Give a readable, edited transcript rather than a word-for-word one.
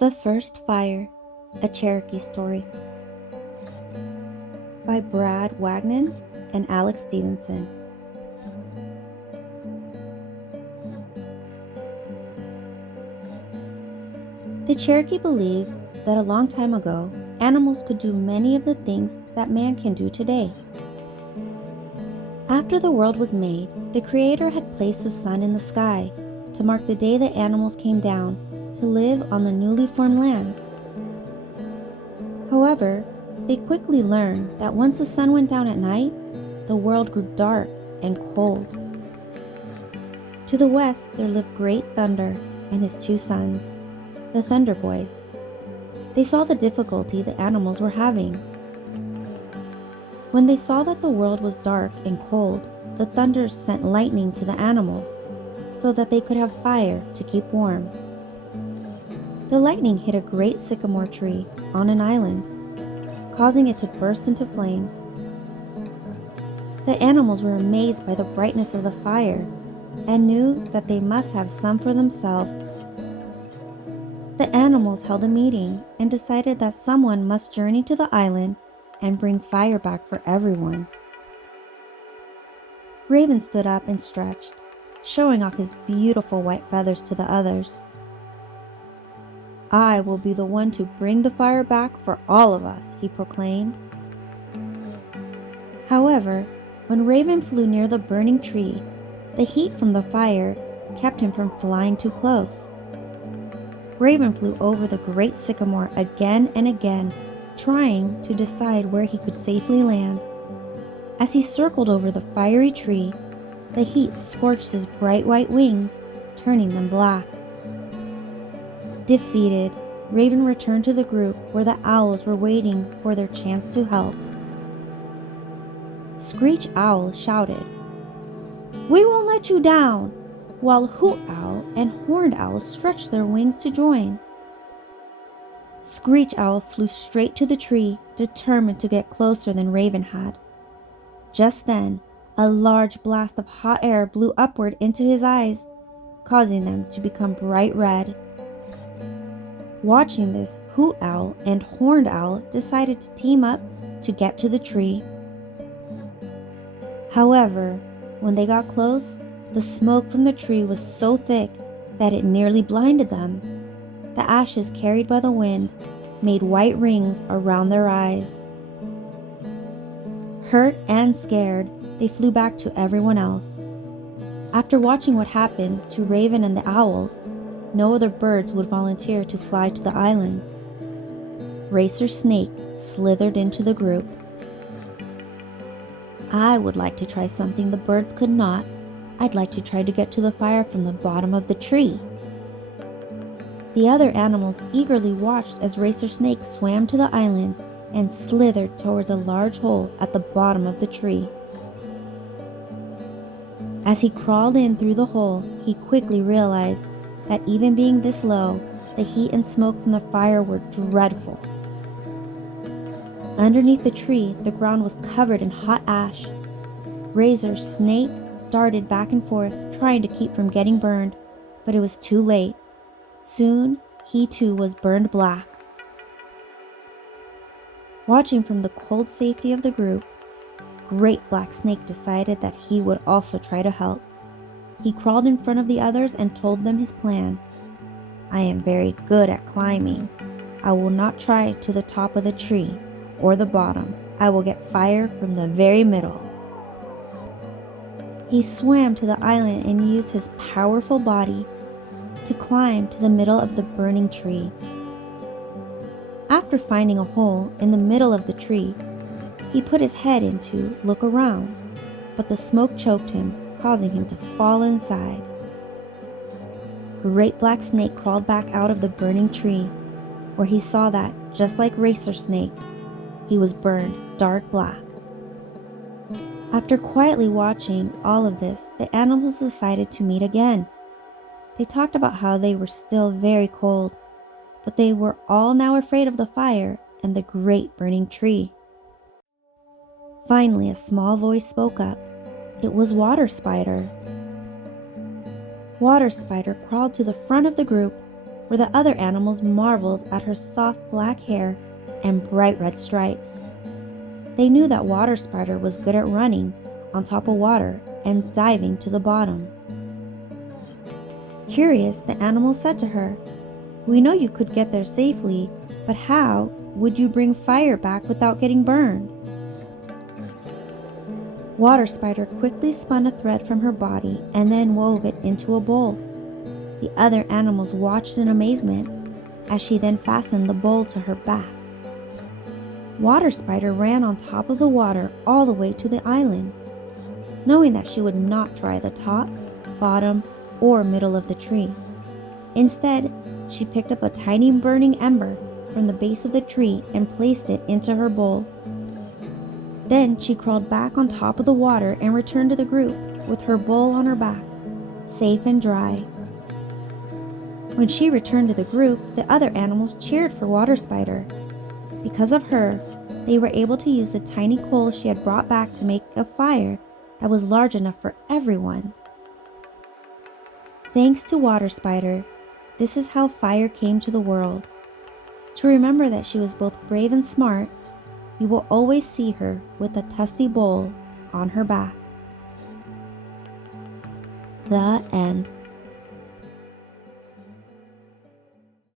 The First Fire, a Cherokee Story by Brad Wagnon and Alex Stevenson. The Cherokee believed that a long time ago, animals could do many of the things that man can do today. After the world was made, the Creator had placed the sun in the sky to mark the day the animals came down to live on the newly formed land. However, they quickly learned that once the sun went down at night, the world grew dark and cold. To the west, there lived Great Thunder and his two sons, the Thunder Boys. They saw the difficulty the animals were having. When they saw that the world was dark and cold, the Thunders sent lightning to the animals so that they could have fire to keep warm. The lightning hit a great sycamore tree on an island, causing it to burst into flames. The animals were amazed by the brightness of the fire and knew that they must have some for themselves. The animals held a meeting and decided that someone must journey to the island and bring fire back for everyone. Raven stood up and stretched, showing off his beautiful white feathers to the others. "I will be the one to bring the fire back for all of us," he proclaimed. However, when Raven flew near the burning tree, the heat from the fire kept him from flying too close. Raven flew over the great sycamore again and again, trying to decide where he could safely land. As he circled over the fiery tree, the heat scorched his bright white wings, turning them black. Defeated, Raven returned to the group where the owls were waiting for their chance to help. Screech Owl shouted, "We won't let you down!" while Hoot Owl and Horned Owl stretched their wings to join. Screech Owl flew straight to the tree, determined to get closer than Raven had. Just then, a large blast of hot air blew upward into his eyes, causing them to become bright red. Watching this, Hoot Owl and Horned Owl decided to team up to get to the tree. However, when they got close, the smoke from the tree was so thick that it nearly blinded them. The ashes carried by the wind made white rings around their eyes. Hurt and scared, they flew back to everyone else. After watching what happened to Raven and the owls, no other birds would volunteer to fly to the island. Racer Snake slithered into the group. "I would like to try something the birds could not. I'd like to try to get to the fire from the bottom of the tree." The other animals eagerly watched as Racer Snake swam to the island and slithered towards a large hole at the bottom of the tree. As he crawled in through the hole, he quickly realized that even being this low, the heat and smoke from the fire were dreadful. Underneath the tree, the ground was covered in hot ash. Razor Snake darted back and forth, trying to keep from getting burned, but it was too late. Soon, he too was burned black. Watching from the cold safety of the group, Great Black Snake decided that he would also try to help. He crawled in front of the others and told them his plan. "I am very good at climbing. I will not try to the top of the tree or the bottom. I will get fire from the very middle." He swam to the island and used his powerful body to climb to the middle of the burning tree. After finding a hole in the middle of the tree, he put his head in to look around, but the smoke choked him, causing him to fall inside. Great Black Snake crawled back out of the burning tree, where he saw that, just like Racer Snake, he was burned dark black. After quietly watching all of this, the animals decided to meet again. They talked about how they were still very cold, but they were all now afraid of the fire and the great burning tree. Finally, a small voice spoke up. It was Water Spider. Water Spider crawled to the front of the group where the other animals marveled at her soft black hair and bright red stripes. They knew that Water Spider was good at running on top of water and diving to the bottom. Curious, the animals said to her, "We know you could get there safely, but how would you bring fire back without getting burned?" Water Spider quickly spun a thread from her body and then wove it into a bowl. The other animals watched in amazement as she then fastened the bowl to her back. Water Spider ran on top of the water all the way to the island, knowing that she would not try the top, bottom, or middle of the tree. Instead, she picked up a tiny burning ember from the base of the tree and placed it into her bowl. Then she crawled back on top of the water and returned to the group with her bowl on her back, safe and dry. When she returned to the group, the other animals cheered for Water Spider. Because of her, they were able to use the tiny coal she had brought back to make a fire that was large enough for everyone. Thanks to Water Spider, this is how fire came to the world. To remember that she was both brave and smart, you will always see her with a tusty bowl on her back. The end.